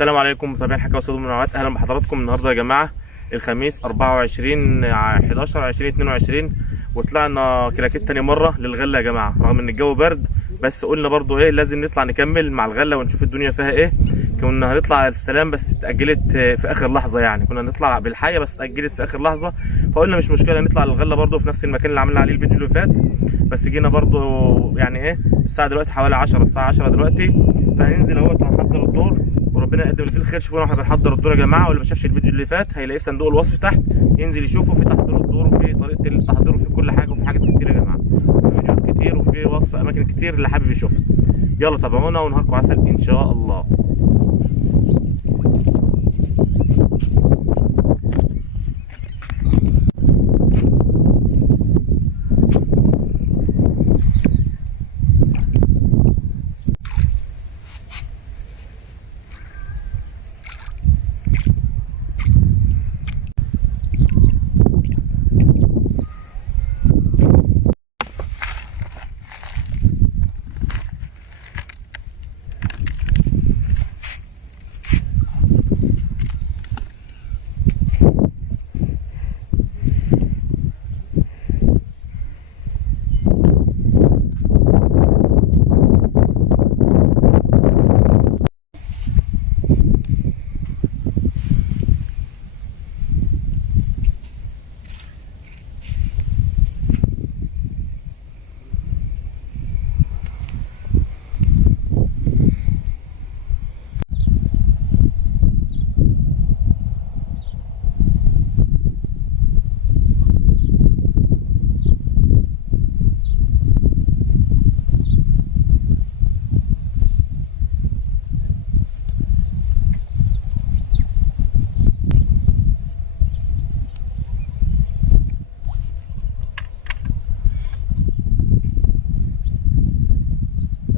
السلام عليكم متابعين حكاوي وصيد المنوعات. اهلا بحضراتكم النهارده يا جماعه الخميس 24/11/2022 وطلعنا كلاكيت تاني مره للغله يا جماعه رغم ان الجو برد، بس قلنا برضو ايه لازم نطلع نكمل مع الغله ونشوف الدنيا فيها ايه. كنا هنطلع السلام بس اتاجلت في اخر لحظه، يعني كنا نطلع بالحيه بس اتاجلت في اخر لحظه، فقلنا مش مشكله نطلع للغله برضو في نفس المكان اللي عملنا عليه الفيديو اللي فات. بس جينا برضو يعني ايه الساعه دلوقتي حوالي 10، الساعه 10 دلوقتي، فهننزل اهوت هنحضر الدور وربنا يقدم اللي فيه الخير. شوفونا احنا بنحضر الدور يا جماعه، واللي ما شافش الفيديو اللي فات هيلاقيه في صندوق الوصف تحت، ينزل يشوفه في تحضير الدور وفي طريقه التحضير وفي كل حاجه وفي حاجات كتير يا جماعه، وفي فيديوهات كتير وفي وصف اماكن كتير اللي حابب يشوفها. يلا تابعونا ونهاركم عسل ان شاء الله.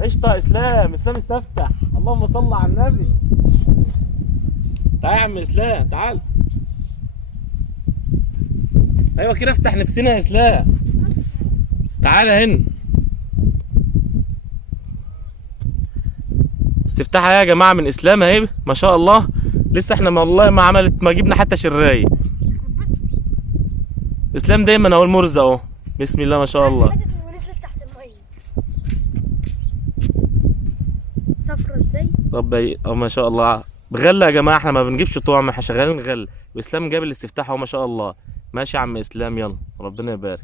قشطة اسلام استفتح، اللهم صل على النبي. تعال يا عم اسلام تعال، ايوه كده افتح نفسنا يا اسلام، تعال هنا. استفتحها يا جماعه من اسلام اهي ما شاء الله، لسه احنا والله ما جبنا حتى شرايه. اسلام دايما اهو المرزق اهو، بسم الله ما شاء الله. صفرة ازاي؟ طب ما شاء الله بغله يا جماعه، احنا ما بنجيبش طعم، احنا شغالين غل، واسلام جاب الاستفتاح اهو ما شاء الله. ماشي يا عم اسلام، يلا ربنا يبارك.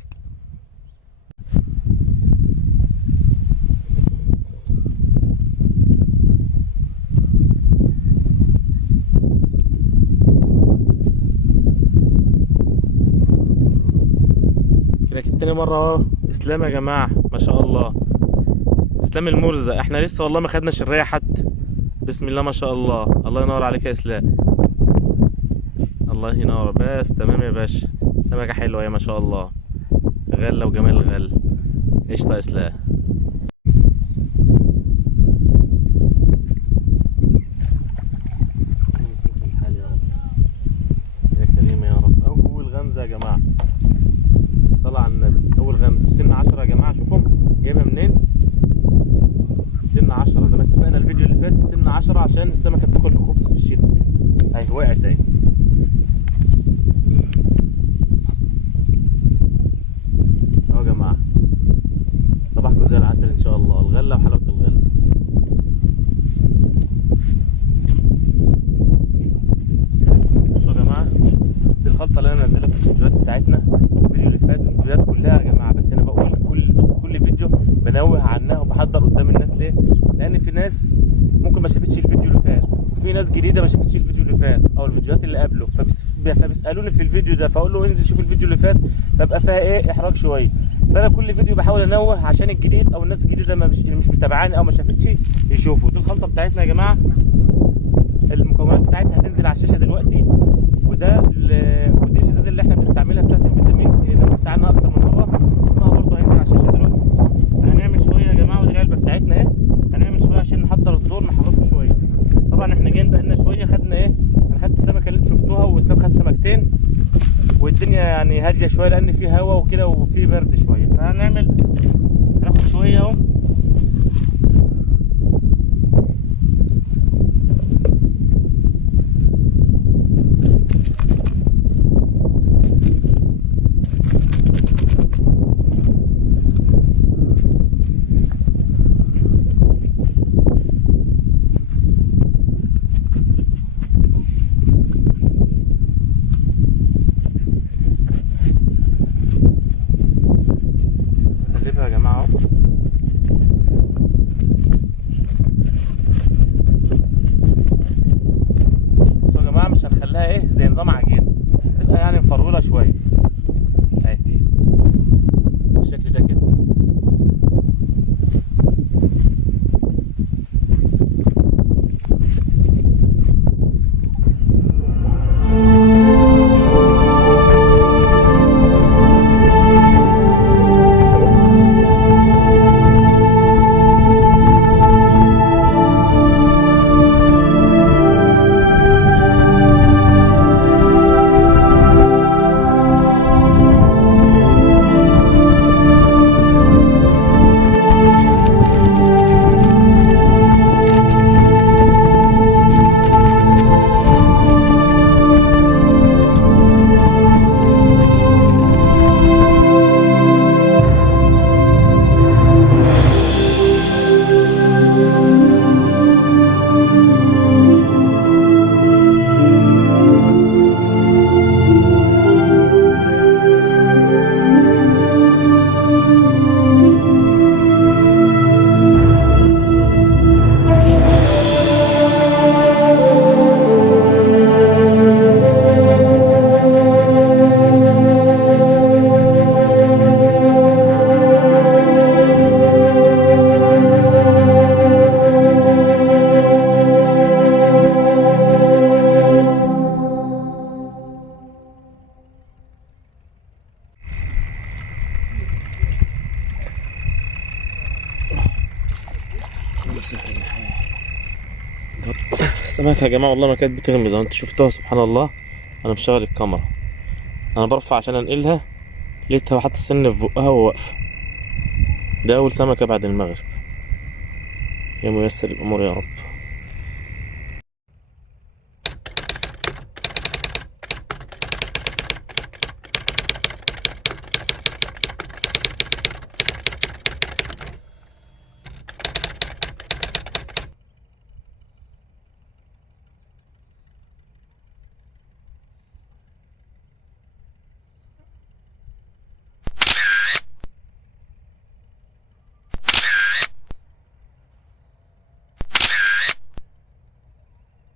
لكن تاني مره اهو اسلام يا جماعه ما شاء الله، اسلام المرزق. احنا لسه والله ما خدنا شرايه حتى، بسم الله ما شاء الله. الله ينور عليك يا اسلام، الله ينور. بس تمام يا باشا، سمكه حلوه يا ما شاء الله، غله وجمال الغله. قشطه يا اسلام. يا كريم يا رب. اول غمزه يا جماعه، الصلاه على النبي. اول غمزه سن 10 يا جماعه، شوفهم جايبها منين. سن 10 زي ما اتفقنا الفيديو اللي فات، سن 10 عشان السمكه بتاكل بخبز في الشتاء. اهي وقعت اهي. اهو يا جماعه صباحكم زي العسل ان شاء الله، الغله وحلاوه الغله. بصوا يا جماعه دي الخلطه اللي انا منزلها في الفيديوهات بتاعتنا، الفيديو اللي فات والفيديوهات كلها يا جماعه، بس انا بقول كل فيديو بنوه عنها وبحضر قدام الناس. ليه؟ لان في ناس ممكن ما شافتش الفيديو اللي فات، وفي ناس جديده ما شافتش الفيديو اللي فات او الفيديوهات اللي قبله، فبيسالوني في الفيديو ده، فاقول له انزل شوف الفيديو اللي فات، فبقى فيها ايه احراج شويه. فانا كل فيديو بحاول انوه عشان الجديد او الناس الجديده اللي مش متابعاني او ما شافتش يشوفوا. دي الخلطه بتاعتنا يا جماعه، المكونات بتاعتها هتنزل على الشاشه دلوقتي، ودي الازازه اللي احنا بنستعملها بتاعت الفيتامين اللي نوهت عنها اكتر من مره، اسمها برضه هينزل على الشاشه دلوقتي. هنعمل شويه يا جماعه، ودي العلبه بتاعتنا اهي، هنعمل شويه عشان نحضر الدور نحركه شويه. طبعا احنا جايين بقالنا شويه، خدنا ايه، انا خدت السمكه اللي انتوا شفتوها واسلام خد سمكتين، والدنيا يعني هاديه شويه لان في هوا وكده وفي برد شويه، هناخد شويه اهو. لها ايه زي نظام عجين، تبقى يعني مفروله شويه اهي بالشكل ده كده. السمكة يا جماعة والله ما كانت بتغمز، اهو انتوا شفتوها سبحان الله. انا مشغل الكاميرا، انا برفع عشان انقلها، لقيتها حاطة السن في بقها وواقفة. ده اول سمكة بعد المغرب. يا ميسر الامور يا رب.